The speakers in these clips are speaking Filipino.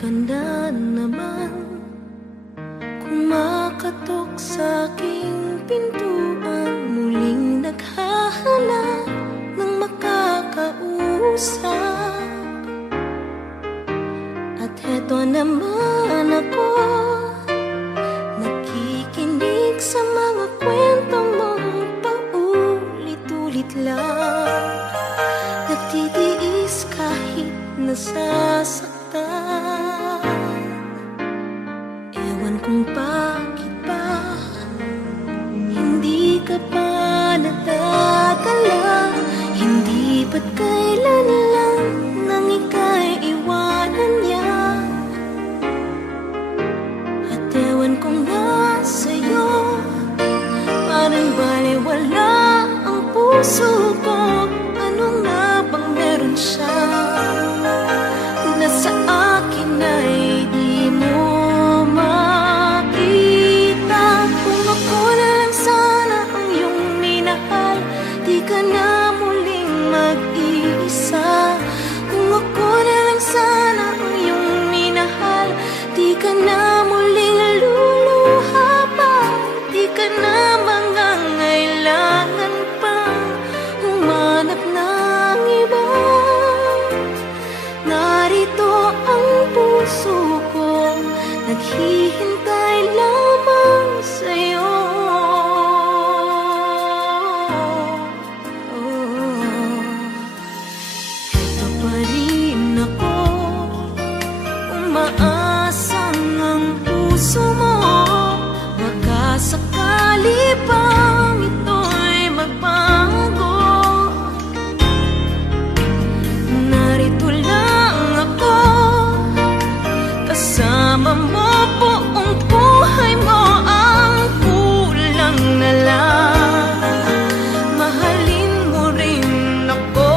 ka na naman, kumakatok sa aking pintuan, muling naghahanap ng makakausap. At heto naman ako, nakikinig sa mga kwentong mong paulit-ulit lang. Nagtitiis kahit nasasaktan. Ewan kung bakit ba hindi ka pa nadadala. Hindi ba't kailan lang nang ika'y iwanan niya. At ewan kung nga sa'yo, parang baliwala ang puso ko. Ano nga bang meron siya na sa akin ay di mo makita? Kung ako na lang sana ang iyong minahal, di ka na muling mag-iisa. Kung ako na lang sana ang iyong minahal, di ka na muling luluha pa. Di ka na mangangailangan pa humanap ng iba. Narito ang puso ko, naghihintay lamang sa'yo. Ito pa rin ako, umaasang ang puso mo. Baka sakali pang ito'y magbago. Narito lang ako, kasama mo buong buhay mo. Ang kulang na lang, mahalin mo rin ako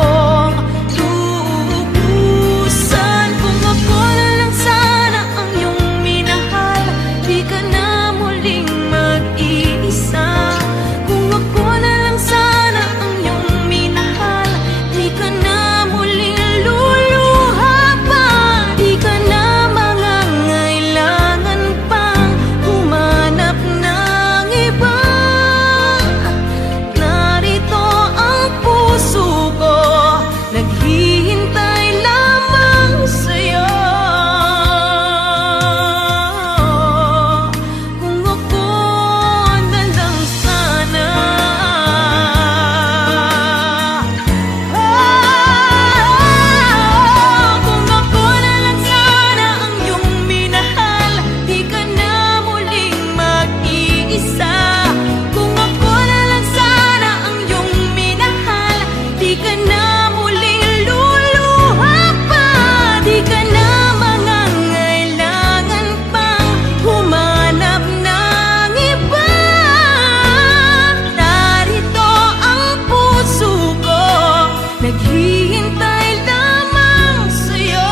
lubusan. Kung ako na lang sana ang iyong minahal, di ka na muling mag-iisa. Kung ako na lang sana ang iyong minahal, di ka na muling luluha pa. Di ka na mangangailangan pang humanap ng iba. Narito ang puso ko, naghihintay lamang sa'yo. Kung ako na lang sana, kung ako na lang sana ang iyong minahal, di ka na muling mag-iisa. Kung ako na lang sana ang iyong minahal, di ka na muling luluha pa. Di ka na mangangailangan pang humanap ng iba. Narito ang puso ko, naghihintay lamang sa'yo.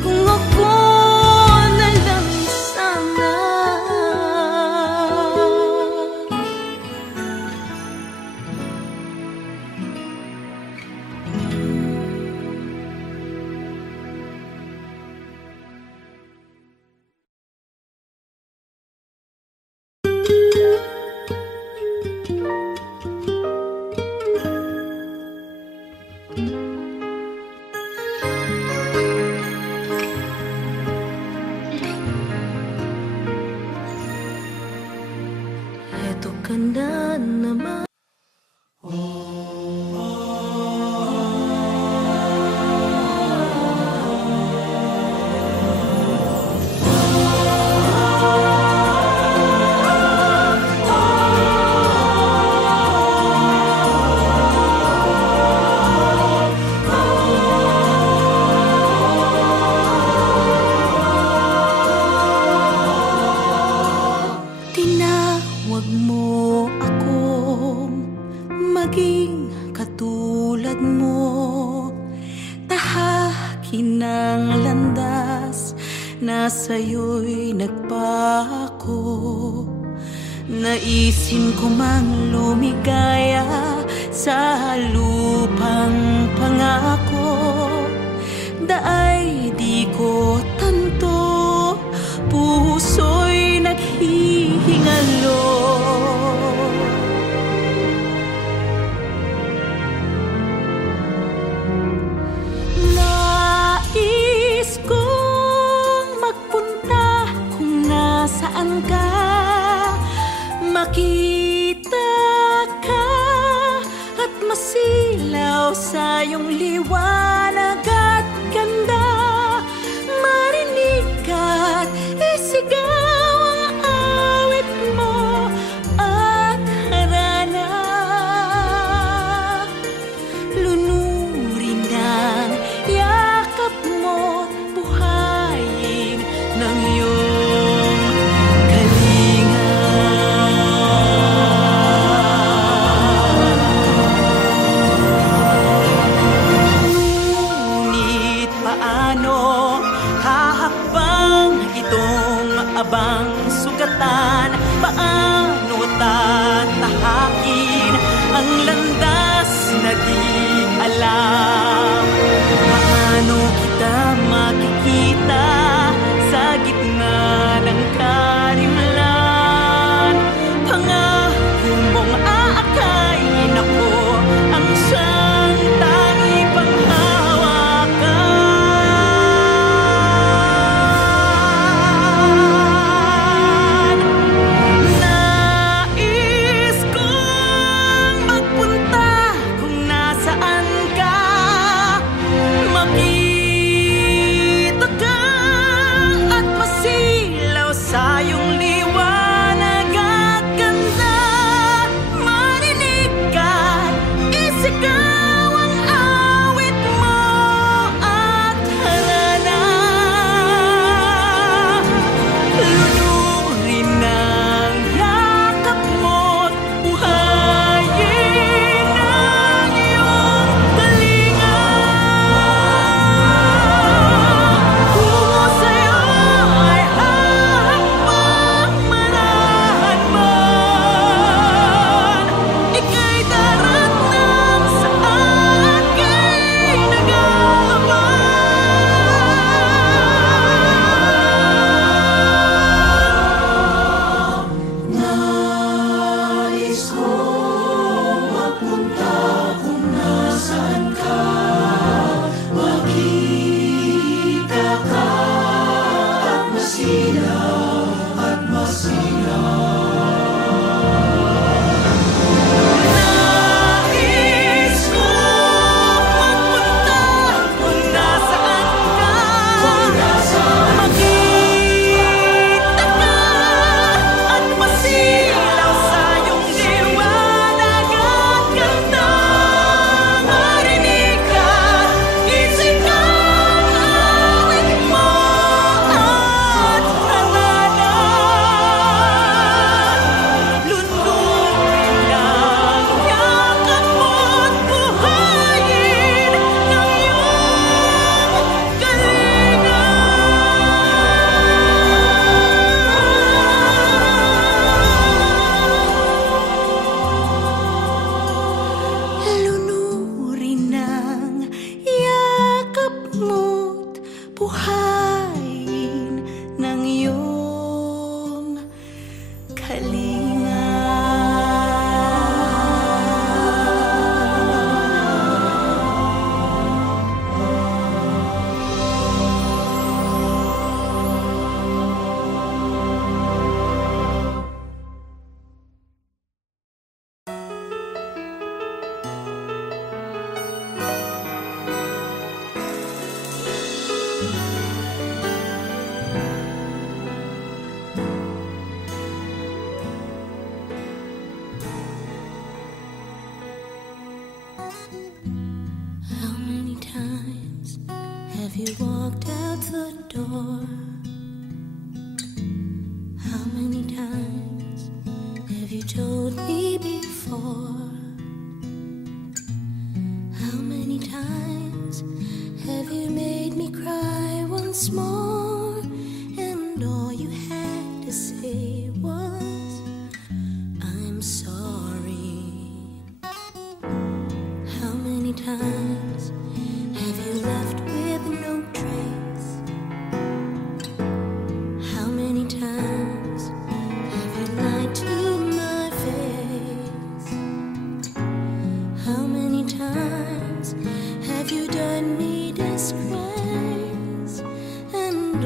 Kung ako na lang sana. Eto ka na naman. Tinawag mo akong maging katulad mo. Tahakin ng landas na sa'yo'y nagpako. Naisin ko mang lumigaya sa lupang pangako. masilaw sa iyong liwanag at ganda. Marinig ka't isigaw ang awit mo at harana. Lunurin ang yakap mo't buhayin ng iyong kalinga. Ngunit paano hahakbang itong abang sugatan? Paano tatahakin ang landas na di alam? Paano kita makikita sa gitna ng karimlan? Pangako mong aakayin ako ang siyang tangi panghawakan. Nais kong magpunta kung nasaan ka, makita ka at masilaw sa iyong liwanag at ganda. Marinig ka, isigaw ang awit mo at harana. Lunurin ang yakap mo't buhayin ang iyong kalinga. Tungo sa'yo ay hahakbang manahan man. Ika'y daratnang sa aking nag-aabang. Nais kong magpunta kung nasaan ka, makita ka at masilaw at Nais kong magpunta kung nasaan ka, makita ka at masilaw sa iyong liwanag at ganda. Marinig ka, isigaw ang awit mo at harana. Lunurin ang yakap mo't buhayin ng iyong kalinga. Lunurin ang yakap mo't buhayin ng iyong kalinga. How many times have you walked out the door? How many times have you told me before? How many times have you made me cry once more? And all you had to say was, I'm sorry. How many times have you left with no trace? How many times have you lied to my face? How many times have you done me disgrace? And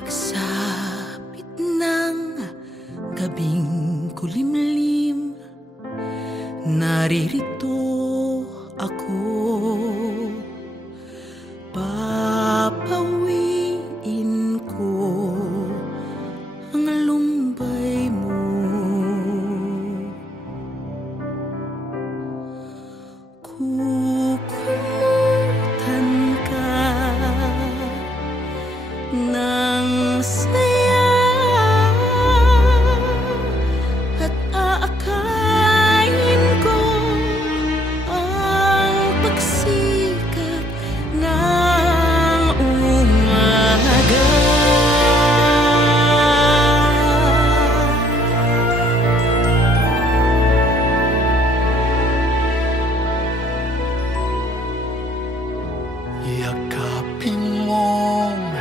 Pagsapit ng gabing kulimlim, naririto ako. Papawiin ko ang lumbay mo. Kukumutan ka ng saya at aakayin ko ang pagsikat ng umaga. Yakapin mong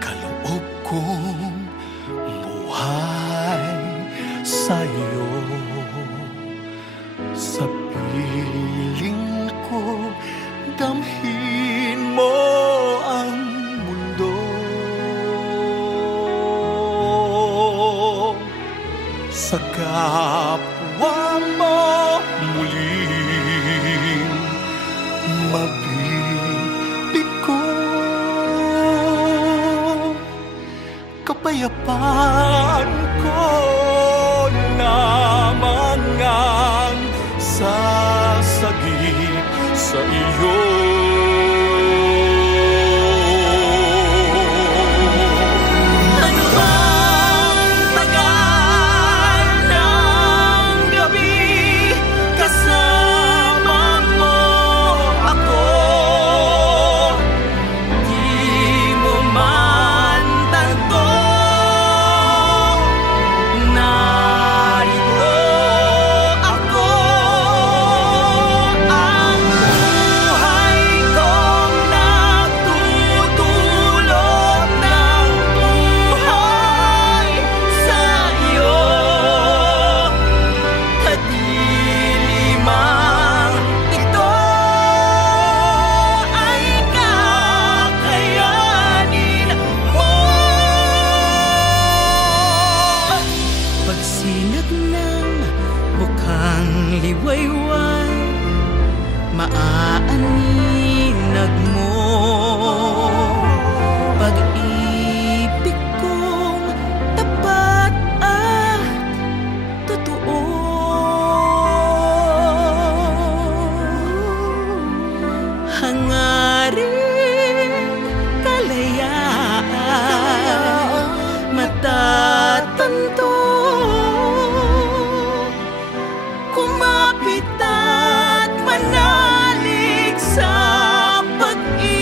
kaloob kong buhay sa'yo. Sa piling ko, damhin mo ang mundo. Sa kapwa mo muling mabibig ko. Kapayapaan ko lamang ang sasagip sa iyo. Ano bang tagal ng gabi, kasama mo ako. Di mo man tanto, narito ako. Ang buhay kong nagtutulong ng buhay sa iyo. Kadilimang ito ay kakayanin mo. Pagsinag ng mukhang liwayway, maaaninag mo. Pag-ibig kong tapat at totoo. Hangarin kalayaan matatanto. Kumapit at manalig sa pag-ibig.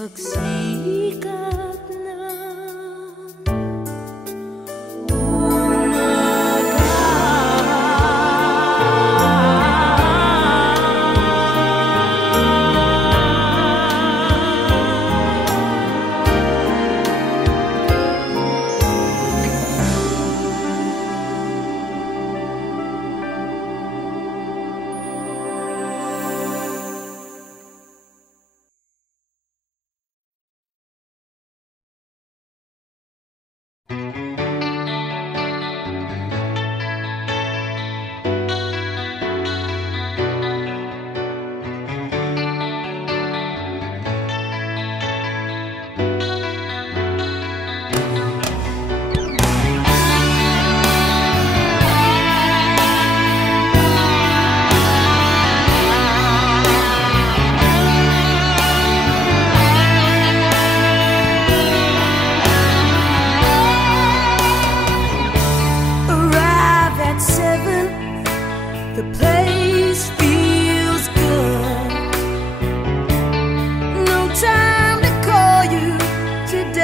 pagsikat ng the place feels good. No time to call you today.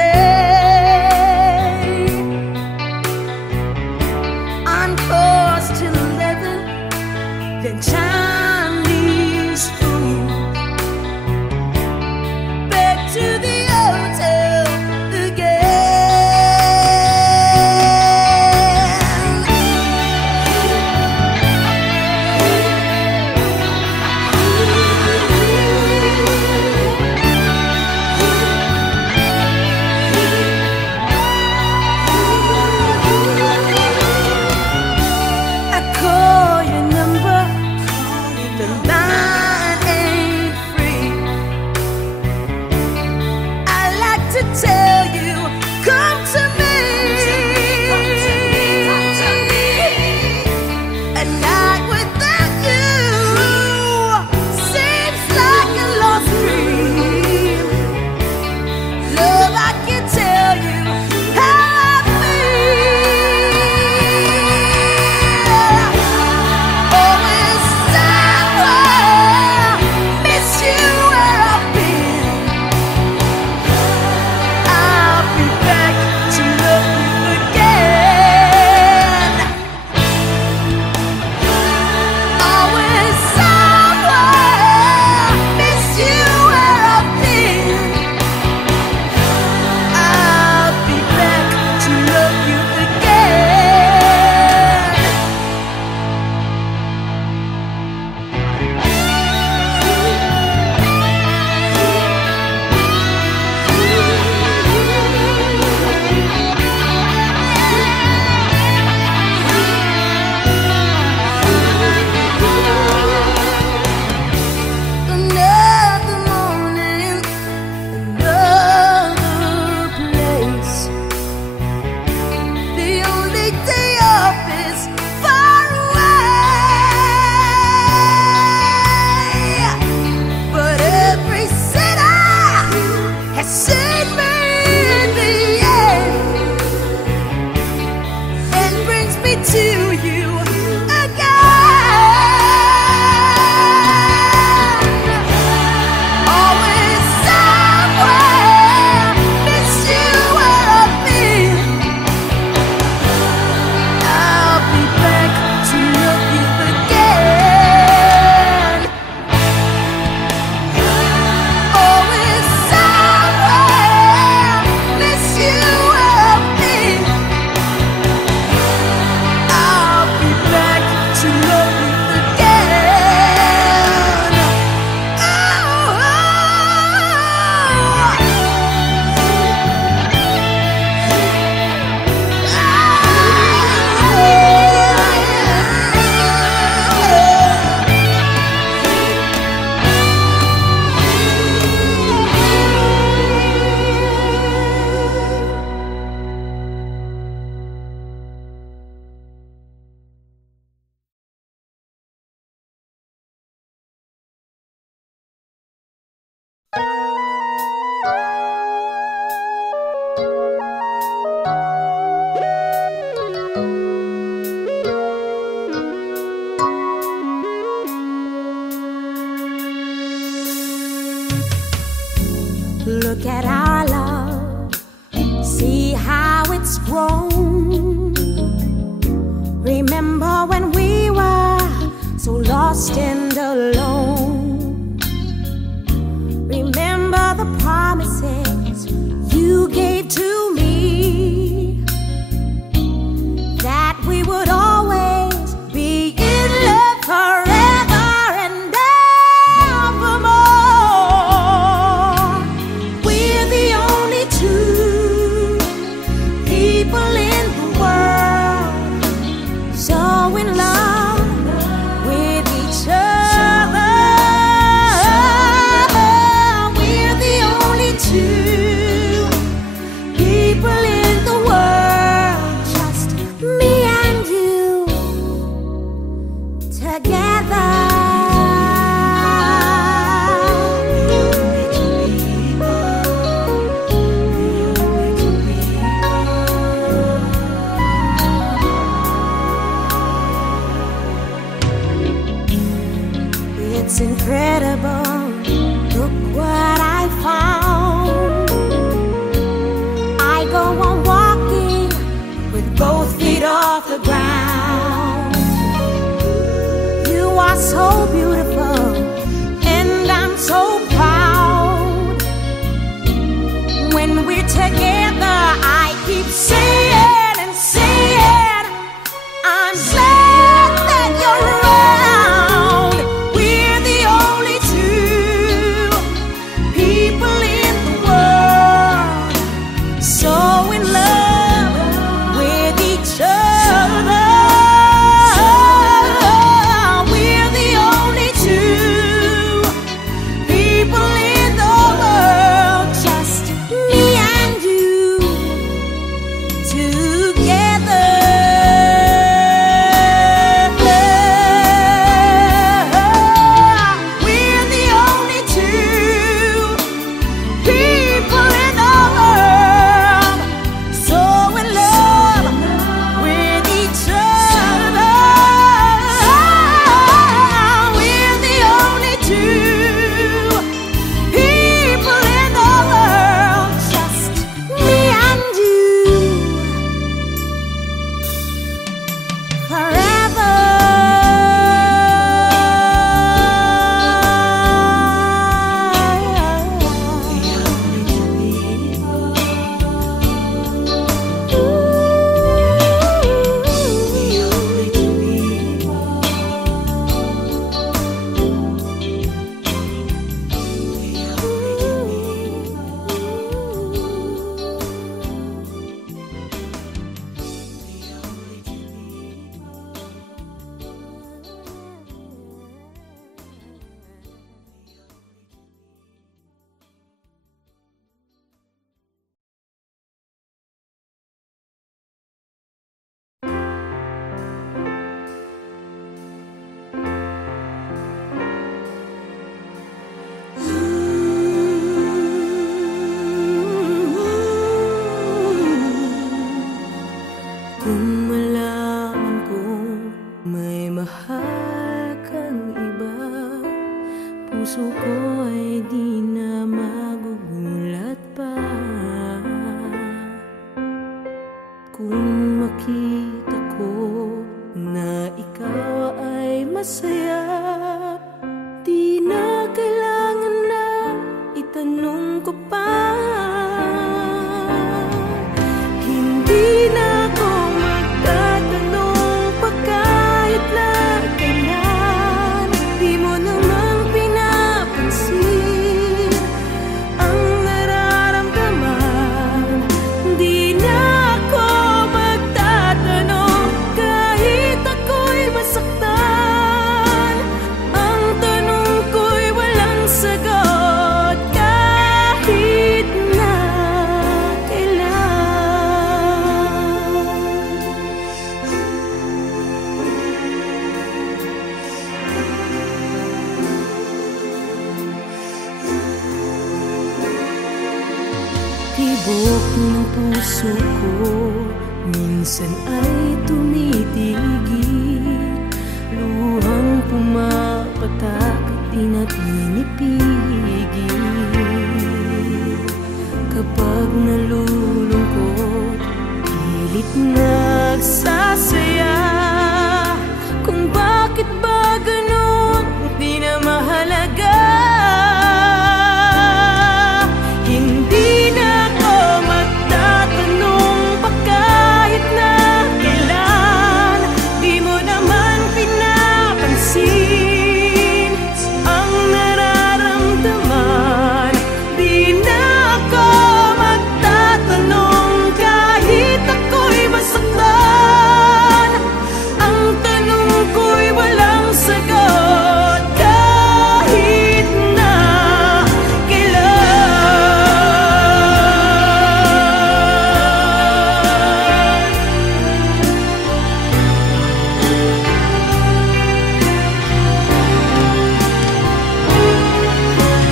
On course till 11, then Chinese food. Back to the hotel again. Look at our love, see how it's grown. Remember when we were so lost and alone. Remember the promises you gave to me, that we would always be in love forever and evermore. We're the only two people in the world so in love with each other. We're the only two people in the world, just me and you together. It's incredible, look what I found. I go on walking with both feet off the ground. You are so beautiful and I'm so proud. When we're together I keep saying and saying, I'm glad that you're around. We're the only two people in the world so in love with each other. We're the only two people in the world, just me and you together. We're the only two people in the world so in love with each other. We're the only two people in the world, just me and you forever. Kung malaman kong may mahal kang iba, puso ko ay di na magugulat pa. Kung makita ko na ikaw ay masaya, di na kailangan na itanong ko pa. Hindi na ako magtatanong pa kahit na kailan. Di mo naman pinapansin ang nararamdaman. Di na ako magtatanong kahit ako'y masaktan. Ang tanong ko'y walang sagot kahit na kailan. Tibok ng puso ko minsan ay tumitigil, luhang pumapatak at di na pinipigil. kapag nalulungkot, pilit nagsasaya. Kung bakit ba ganun, di na mahalaga. Hindi na ako magtatanong pa kahit na kailan. Di mo naman pinapansin ang nararamdaman. Di na ako magtatanong kahit ako'y masaktan. Ang tanong ko'y walang sagot kahit na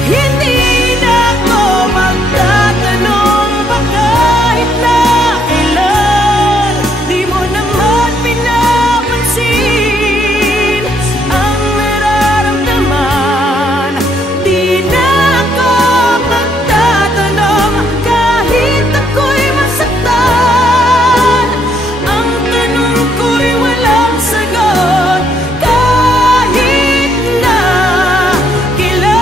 hindi na ako magtatanong pa kahit na kailan. Di mo naman pinapansin ang nararamdaman. Di na ako magtatanong kahit ako'y masaktan. Ang tanong ko'y walang sagot kahit na kailan.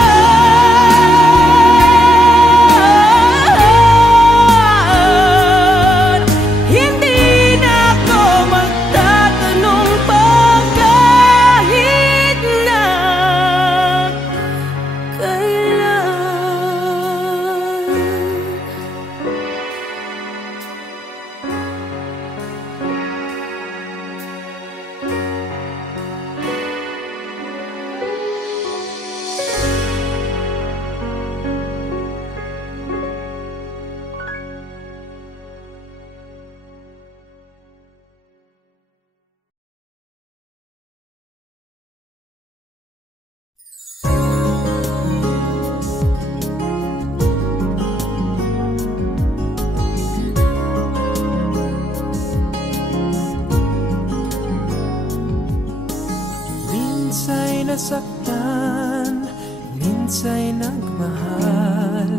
Hindi na ako magtatanong pa kahit na kailan. Minsa'y nasaktan, minsa'y nagmahal.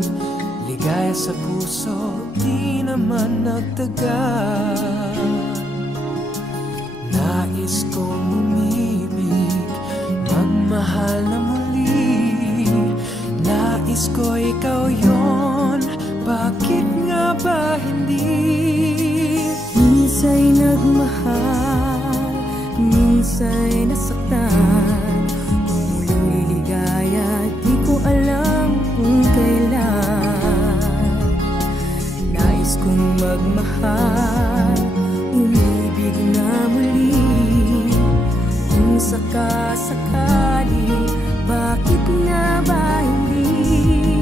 Ligaya sa puso, di naman nagtagal. Nais kong umibig, magmahal na muli. Nais ko ikaw yon, bakit nga ba hindi? Minsa'y nagmahal, minsa'y nasaktan. Kung muling liligaya, di ko alam kung kailan. Nais kong magmahal, umibig na muli. Kung sakasakali, bakit nga ba hindi?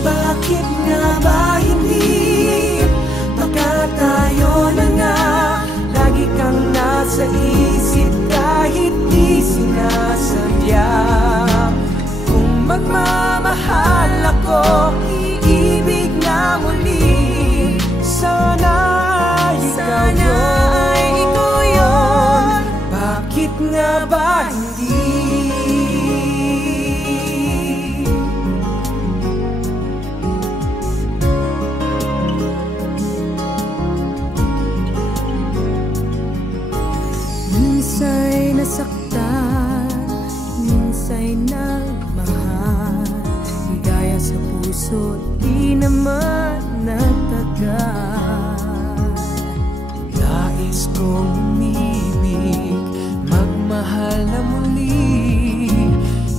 Bakit nga ba hindi? Baka tayo na nga, lagi kang nasa isip kahit di sinasadya. Kung magmamahal ako, iibig na muli. Sana ikaw yun, bakit nga ba hindi? Minsa'y nasaktan, minsa'y nagmahal. Ligaya sa puso, di naman nagtagal. Nais kong umibig, magmahal na muli.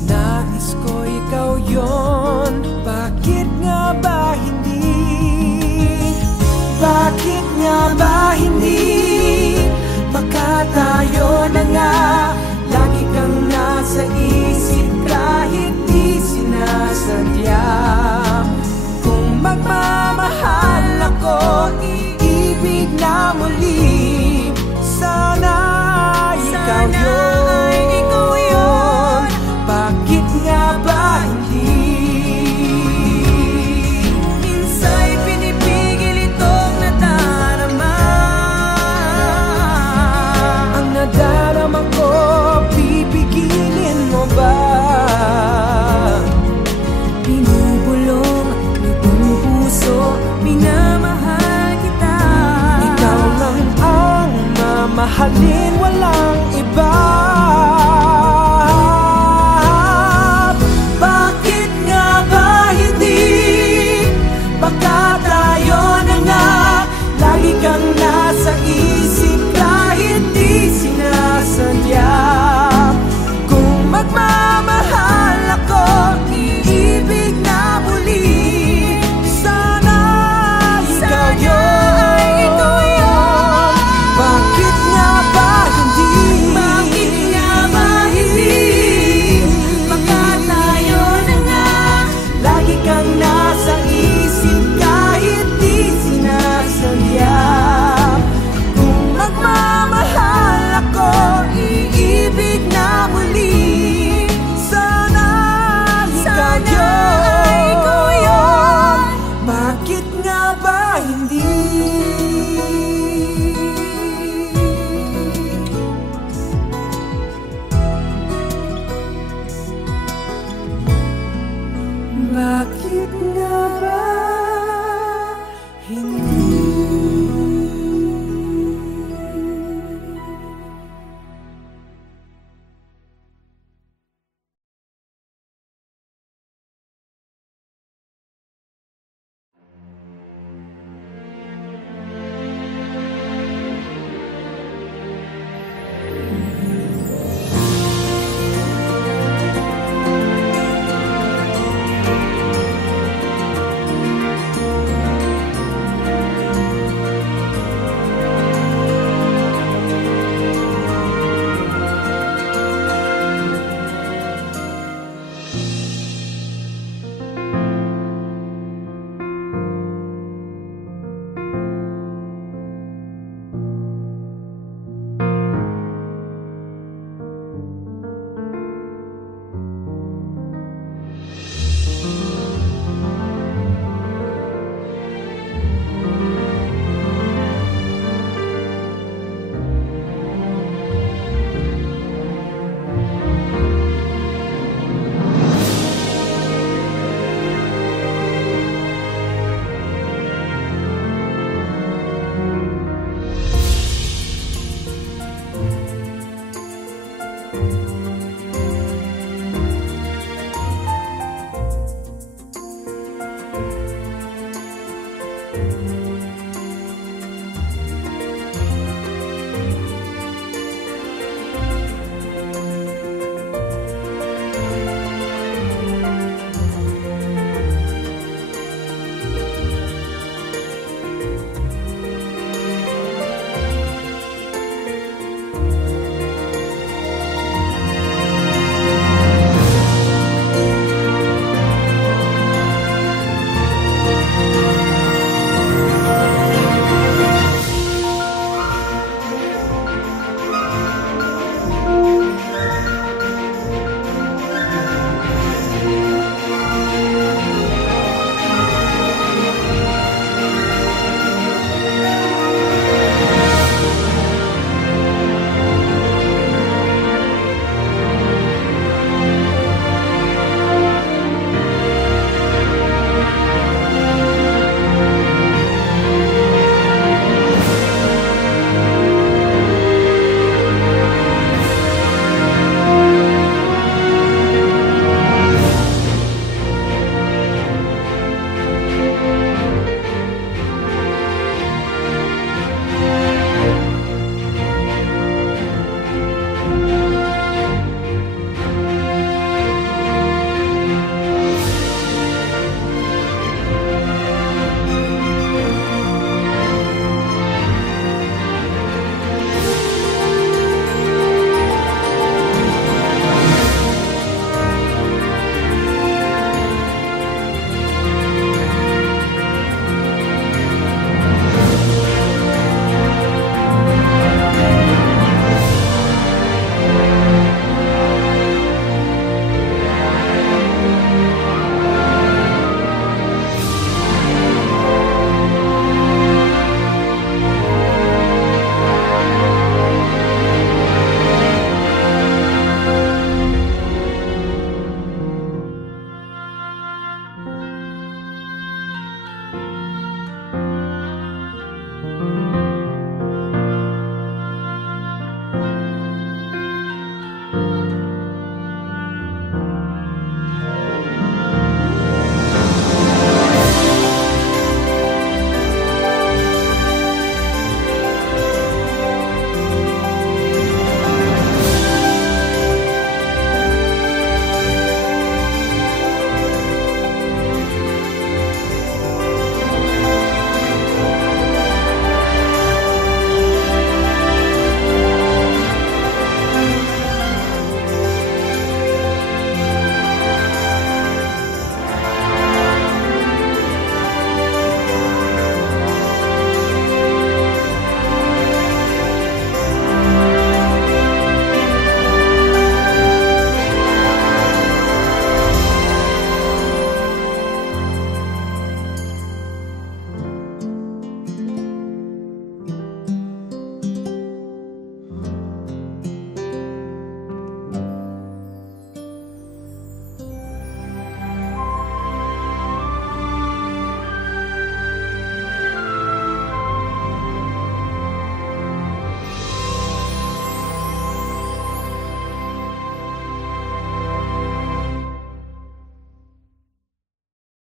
Nais ko ikaw yon, bakit nga ba hindi? Bakit nga ba hindi? Baka tayo na nga, lagi kang nasa isip kahit di sinasadya. Kung magmamahal ako, iibig na muli. Sana ikaw yun, bakit nga ba hindi? mahalin